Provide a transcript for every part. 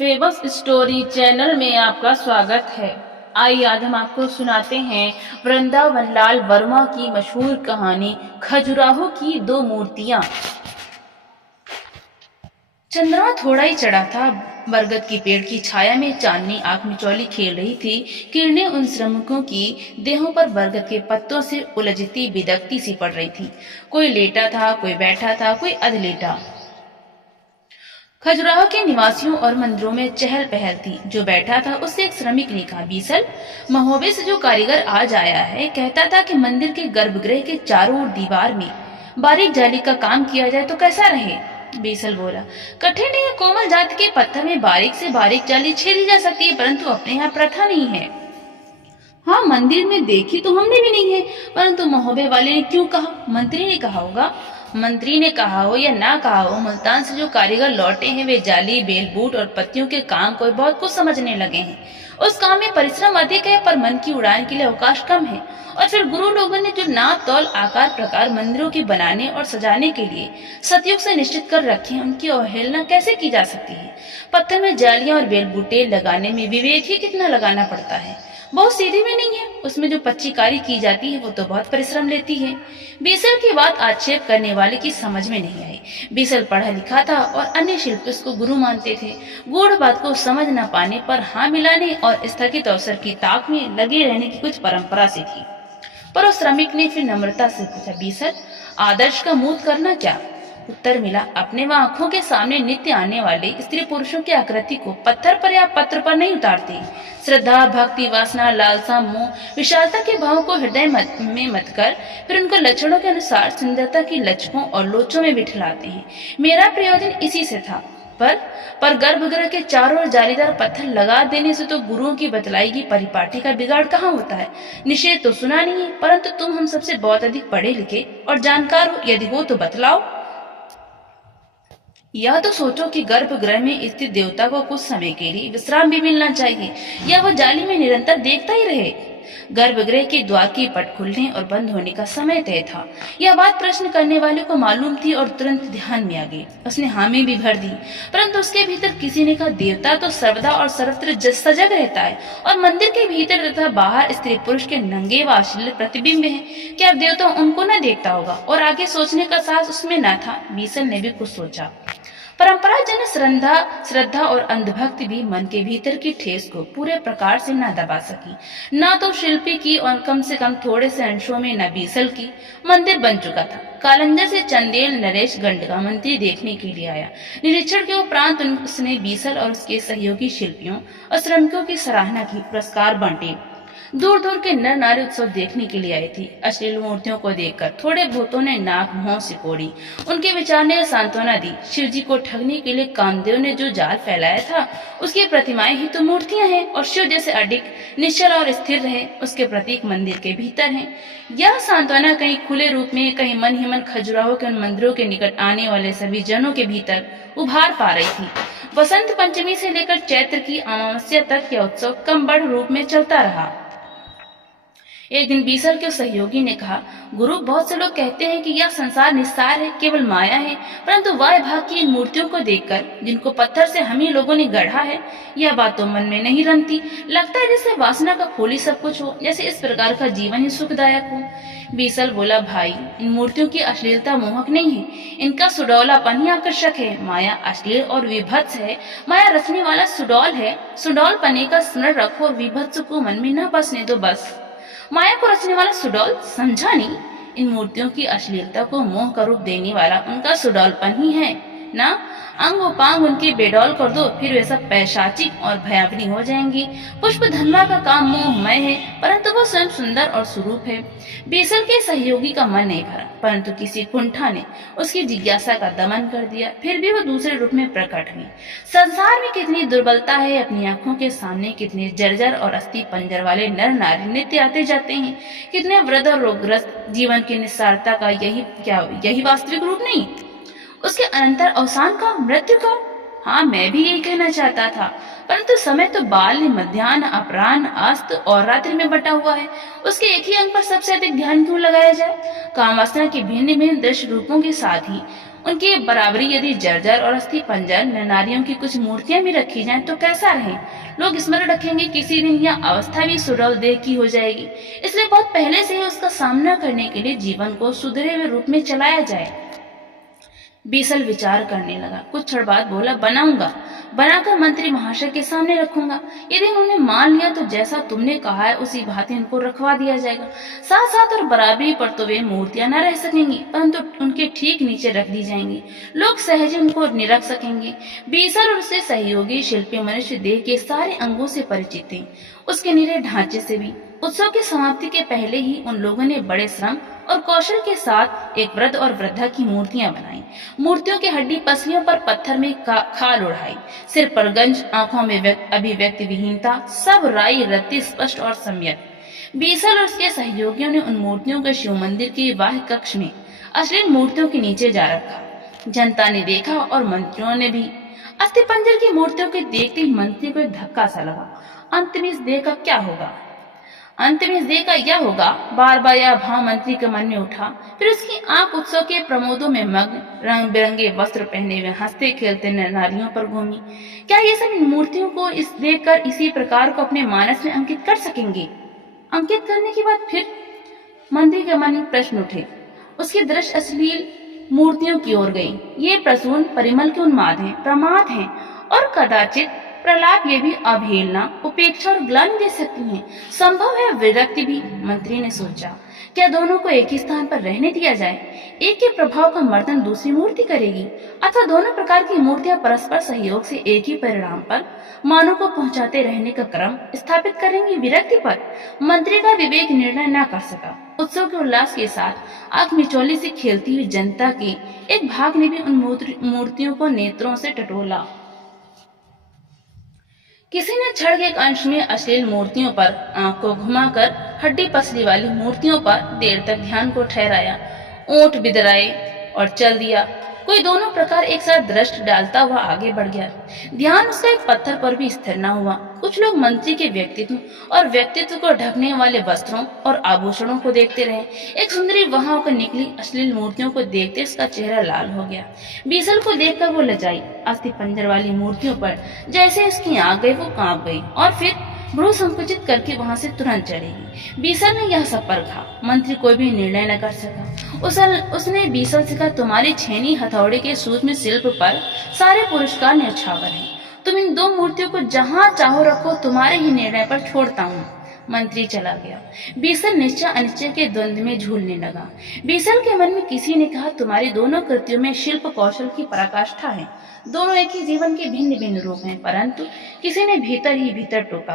Famous story channel में आपका स्वागत है। आइए आज हम आपको सुनाते हैं वृंदावन लाल वर्मा की मशहूर कहानी खजुराहो की दो मूर्तियां। चंद्रमा थोड़ा ही चढ़ा था। बरगद की पेड़ की छाया में चांदनी आंख मिचौली खेल रही थी। किरणें उन श्रमिकों की देहों पर बरगद के पत्तों से उलझती बिदकती सी पड़ रही थी। कोई लेटा था, कोई बैठा था, कोई अधलेटा। खजुराहो के निवासियों और मंदिरों में चहल पहल थी। जो बैठा था उससे एक श्रमिक ने कहा, बीसल, महोबे से जो कारीगर आज आया है कहता था कि मंदिर के गर्भगृह के चारों ओर दीवार में बारीक जाली का काम किया जाए तो कैसा रहे। बीसल बोला, कठिन है, कोमल जाति के पत्थर में बारीक से बारीक जाली छेदी जा सकती है, परंतु अपने यहाँ प्रथा नहीं है। हाँ, मंदिर में देखी तो हमने भी नहीं है, परंतु महोबे वाले ने क्यों कहा? मंत्री ने कहा होगा। मंत्री ने कहा हो या ना कहा हो, मुल्तान से जो कारीगर लौटे हैं वे जाली, बेल बूट और पत्तियों के काम को बहुत कुछ समझने लगे हैं। उस काम में परिश्रम अधिक है पर मन की उड़ान के लिए अवकाश कम है। और फिर गुरु लोगों ने जो नाप तौल आकार प्रकार मंदिरों के बनाने और सजाने के लिए सतयुग से निश्चित कर रखे हैं, उनकी अवहेलना कैसे की जा सकती है? पत्थर में जालियां और बेल बूटे लगाने में विवेक ही कितना लगाना पड़ता है। बहुत सीधी भी नहीं है, उसमें जो पच्चीकारी की जाती है वो तो बहुत परिश्रम लेती है। बीसल की बात आक्षेप करने वाले की समझ में नहीं आई। बीसल पढ़ा लिखा था और अन्य शिल्पी उसको गुरु मानते थे। गूढ़ बात को समझ न पाने पर हाँ मिलाने और स्थगित अवसर की ताक में लगे रहने की कुछ परंपरा सी थी। पर उस श्रमिक ने फिर नम्रता से पूछा, बीसल, आदर्श का मूत करना क्या? उत्तर मिला, अपने व आंखों के सामने नित्य आने वाले स्त्री पुरुषों की आकृति को पत्थर पर या पत्र पर नहीं उतारते। श्रद्धा, भक्ति, वासना, लालसा, मोह, विशालता के भावों को हृदय में मत कर फिर उनको लक्षणों के अनुसार सुंदरता की लचकों और लोचों में बिठलाते हैं। मेरा प्रयोजन इसी से था। पर गर्भगृह के चारों ओर जालीदार पत्थर लगा देने से तो गुरुओं की बतलाई की परिपाटी का बिगाड़ कहाँ होता है? निषेध तो सुना नहीं है, परंतु तुम हम सबसे बहुत अधिक पढ़े लिखे और जानकार हो, यदि हो तो बतलाओ। यह तो सोचो कि गर्भगृह में स्थित देवता को कुछ समय के लिए विश्राम भी मिलना चाहिए, या वह जाली में निरंतर देखता ही रहे। गर्भगृह के द्वार की पट खुलने और बंद होने का समय तय था। यह बात प्रश्न करने वाले को मालूम थी और तुरंत ध्यान में आ गई। उसने हामी भी भर दी, परंतु उसके भीतर किसी ने कहा, देवता तो सर्वदा और सर्वत्र सजग रहता है और मंदिर के भीतर तथा बाहर स्त्री पुरुष के नंगे व अश्लील प्रतिबिंब है। क्या देवता उनको न देखता होगा? और आगे सोचने का साहस उसमें न था। बीसल ने भी कुछ सोचा। परंपरा जन श्रद्धा और अंधभक्ति भी मन के भीतर की ठेस को पूरे प्रकार से न दबा सकी। ना तो शिल्पी की और कम से कम थोड़े से अंशों में न बीसल की। मंदिर बन चुका था। कालंजर से चंदेल नरेश गंड का मंत्री देखने के लिए आया। निरीक्षण के उपरांत उसने बीसल और उसके सहयोगी शिल्पियों और श्रमिकों की सराहना की, पुरस्कार बांटे। दूर दूर के नर नारी उत्सव देखने के लिए आई थी। अश्लील मूर्तियों को देखकर थोड़े भूतों ने नाक मुंह सिकोड़ी। उनके विचार ने सांत्वना दी। शिव जी को ठगने के लिए कामदेव ने जो जाल फैलाया था, उसकी प्रतिमाएं ही तो मूर्तियां हैं, और शिव जैसे अडिग, निश्चल और स्थिर रहे, उसके प्रतीक मंदिर के भीतर हैं। यह सांत्वना कहीं खुले रूप में, कहीं मन ही मन खजुराहो के उन मंदिरों के निकट आने वाले सभी जनों के भीतर उभार पा रही थी। वसंत पंचमी से लेकर चैत्र की अमावस्या तक यह उत्सव कम बढ़ रूप में चलता रहा। एक दिन बीसल के सहयोगी ने कहा, गुरु, बहुत से लोग कहते हैं कि यह संसार निस्सार है, केवल माया है, परंतु वाय भाग की इन मूर्तियों को देखकर, जिनको पत्थर से हम ही लोगों ने गढ़ा है, यह बात तो मन में नहीं रमती। लगता है जैसे वासना का खोली सब कुछ हो, जैसे इस प्रकार का जीवन ही सुखदायक हो। बीसल बोला, भाई, इन मूर्तियों की अश्लीलता मोहक नहीं है, इनका सुडौलापन ही आकर्षक है। माया अश्लील और विभत्स है। माया रचने वाला सुडौल है। सुडौल पने का स्मरण रखो और विभत्स को मन में न बसने दो, बस। माया को रचने वाला सुडौल समझा नहीं। इन मूर्तियों की अश्लीलता को मोह का रूप देने वाला उनका सुडौलपन ही है ना। अंग उपांग उनके बेडौल कर दो, फिर वे सब पैशाचिक और भयावनी हो जाएंगी। पुष्प धन्वा का काम मोहमय है, परंतु वो स्वयं सुंदर और स्वरूप है। बीसल के सहयोगी का मन नहीं भरा, परंतु किसी कुंठा ने उसकी जिज्ञासा का दमन कर दिया। फिर भी वो दूसरे रूप में प्रकट हुई। संसार में कितनी दुर्बलता है। अपनी आंखों के सामने कितने जर्जर और अस्थि पंजर वाले नर नारी नित्य आते जाते हैं। कितने वृद्ध और रोगग्रस्त। जीवन की निस्सारता का यही वास्तविक रूप नहीं? उसके अनंतर अवसान का, मृत्यु का? हाँ, मैं भी यही कहना चाहता था, परंतु समय तो बाल्य, मध्याह्न, अपराह्न, अस्त और रात्रि में बटा हुआ है। उसके एक ही अंग पर सबसे अधिक ध्यान क्यों लगाया जाए? काम वासना के भिन्न भिन्न दृश्य रूपों के साथ ही उनके बराबरी यदि जर्जर और अस्थि पंजर नारियों की कुछ मूर्तियां भी रखी जाएं तो कैसा रहे? लोग स्मरण रखेंगे किसी दिन यह अवस्था भी सुडौल देह की हो जाएगी। इसलिए बहुत पहले से ही उसका सामना करने के लिए जीवन को सुधरे हुए रूप में चलाया जाए। बीसल विचार करने लगा। कुछ क्षण बाद बोला, बनाऊंगा, बनाकर मंत्री महाशय के सामने रखूंगा। यदि उन्होंने मान लिया तो जैसा तुमने कहा है उसी भांति उनको रखवा दिया जाएगा। साथ साथ और बराबरी पर तो वे मूर्तियां न रह सकेंगी, परंतु उनके ठीक नीचे रख दी जाएंगी। लोग सहज उनको निरख सकेंगे। बीसल और उसके सहयोगी शिल्पी मनुष्य देह के सारे अंगों से परिचित थे, उसके निरे ढांचे से भी। उत्सव की समाप्ति के पहले ही उन लोगों ने बड़े श्रम और कौशल के साथ एक वृद्ध और वृद्धा की मूर्तियां बनाई। मूर्तियों के हड्डी पसलियों पर पत्थर में खाल उड़ाई, सिर पर गंज, आंखों में अभिव्यक्ति विहीनता, सब राई रत्ती स्पष्ट और सम्यक। बीसल और उसके सहयोगियों ने उन मूर्तियों को शिव मंदिर के बाह्य कक्ष में अश्लील मूर्तियों के नीचे जा रखा। जनता ने देखा और मंत्रियों ने भी। अस्थि पंजर की मूर्तियों के देखते ही मंत्री को एक धक्का सा लगा। अंत में इस देह का क्या होगा? अंत में इस देह का यह होगा, बार बार यह भाव मंत्री के मन में उठा। फिर उसकी आंख उत्सव के प्रमोदों में मग्न, रंग बिरंगे वस्त्र पहने हुए हंसते खेलते नारियों पर घूमी। क्या ये सब इन मूर्तियों को इस देखकर इसी प्रकार को अपने मानस में अंकित कर सकेंगे? अंकित करने के बाद फिर मंत्री के मन में प्रश्न उठे। उसकी दृष्टि अश्लील मूर्तियों की ओर गई। ये प्रसून परिमल के उन्माद हैं, प्रमाद हैं और कदाचित प्रलाप ये भी अवहेलना, उपेक्षा और ग्लानि दे सकती हैं। संभव है विरक्ति भी। मंत्री ने सोचा, क्या दोनों को एक ही स्थान पर रहने दिया जाए? एक के प्रभाव का मर्दन दूसरी मूर्ति करेगी, अथवा दोनों प्रकार की मूर्तियां परस्पर सहयोग से एक ही परिणाम पर मानव को पहुंचाते रहने का क्रम स्थापित करेंगी विरक्ति पर? मंत्री का विवेक निर्णय न कर सका। उत्सव के उल्लास के साथ आंख मिचौली से खेलती हुई जनता के एक भाग ने भी उन मूर्तियों को नेत्रों से टटोला। किसी ने क्षण के एक अंश में अश्लील मूर्तियों पर आंख को घुमाकर हड्डी पसली वाली मूर्तियों पर देर तक ध्यान को ठहराया, ओंठ बिदराए और चल दिया। कोई दोनों प्रकार एक साथ दृष्टि डालता हुआ आगे बढ़ गया। ध्यान उसका एक पत्थर पर भी स्थिर न हुआ। कुछ लोग मंत्री के व्यक्तित्व और व्यक्तित्व को ढकने वाले वस्त्रों और आभूषणों को देखते रहे। एक सुंदरी वहां होकर निकली अश्लील मूर्तियों को देखते उसका चेहरा लाल हो गया। बीसल को देखकर वो लजाई। अस्थि पंजर वाली मूर्तियों पर जैसे उसकी आंख गई वो कांप गई और फिर भ्रू संकुचित करके वहां से तुरंत चलेगी। बीसल ने यह सब परखा। मंत्री कोई भी निर्णय न कर सका। उसने बीसल से कहा, तुम्हारी छेनी हथौड़े के सूक्ष्म शिल्प पर सारे पुरस्कार न्यौछावर हैं। तुम इन दो मूर्तियों को जहां चाहो रखो, तुम्हारे ही निर्णय पर छोड़ता हूँ। मंत्री चला गया। बीसल निश्चय अनिश्चय के द्वंद्व में झूलने लगा। बीसल के मन में किसी ने कहा, तुम्हारी दोनों कृतियों में शिल्प कौशल की पराकाष्ठा है। दोनों एक ही जीवन के भिन्न भिन्न रूप हैं, परंतु किसी ने भीतर ही भीतर टोका।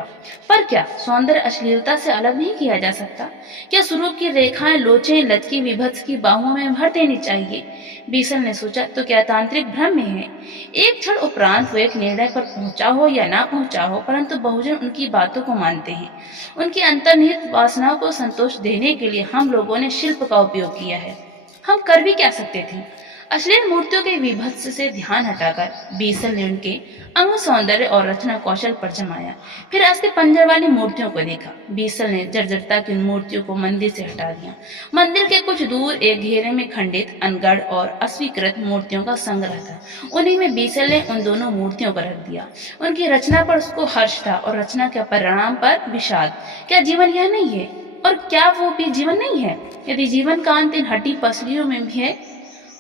पर क्या सौंदर्य अश्लीलता से अलग नहीं किया जा सकता? क्या स्वरूप की रेखाएं लोचें लचकी विभत्स की बाहों में भर देनी चाहिए? बीसल ने सोचा, तो क्या तांत्रिक भ्रम में है? एक क्षण उपरांत वो एक निर्णय पर पहुंचा हो या ना पहुंचा हो, परंतु बहुजन उनकी बातों को मानते हैं। उनकी अंतर्निहित वासनाओं को संतोष देने के लिए हम लोगों ने शिल्प का उपयोग किया है। हम कर भी क्या सकते थे? अश्लील मूर्तियों के विभत्स से ध्यान हटाकर बीसल ने उनके अंग सौंदर्य और रचना कौशल पर जमाया। फिर अस्थि पंजर वाली मूर्तियों को देखा। बीसल ने जर्जरता की उन मूर्तियों को मंदिर से हटा दिया। मंदिर के कुछ दूर एक घेरे में खंडित, अनगढ़ और अस्वीकृत मूर्तियों का संग्रह था। उन्हीं में बीसल ने उन दोनों मूर्तियों को रख दिया। उनकी रचना पर उसको हर्ष था और रचना के परिणाम पर विषाद। क्या जीवन यह नहीं है? और क्या वो भी जीवन नहीं है? यदि जीवन का अंत इन हड्डी पसलियों में भी है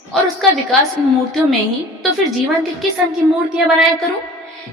और उसका विकास इन मूर्तियों में ही, तो फिर जीवन के किस अंग की मूर्तियां बनाया करूं?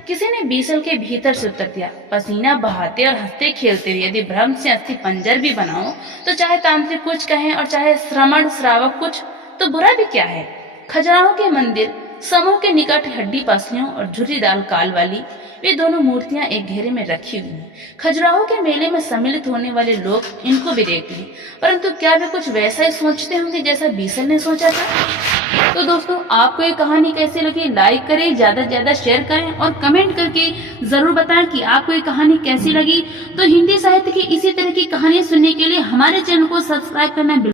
किसी ने बीसल के भीतर से उत्तर दिया, पसीना बहाते और हंसते खेलते हुए यदि भ्रम से अस्थि पंजर भी बनाओ तो चाहे तांत्रिक कुछ कहें और चाहे श्रमण श्रावक कुछ, तो बुरा भी क्या है? खजुराहो के मंदिर समूह के निकट हड्डी पसलियों और झुर्रीदार काल वाली वे दोनों मूर्तियां एक घेरे में रखी हुई हैं। खजुराहो के मेले में सम्मिलित होने वाले लोग इनको भी देख लें, परंतु क्या वे कुछ वैसा ही सोचते होंगे जैसा बीसल ने सोचा था? तो दोस्तों, आपको ये कहानी कैसी लगी? लाइक करें, ज्यादा से ज्यादा शेयर करें और कमेंट करके जरूर बताएं कि आपको ये कहानी कैसी लगी। तो हिंदी साहित्य की इसी तरह की कहानियां सुनने के लिए हमारे चैनल को सब्सक्राइब करना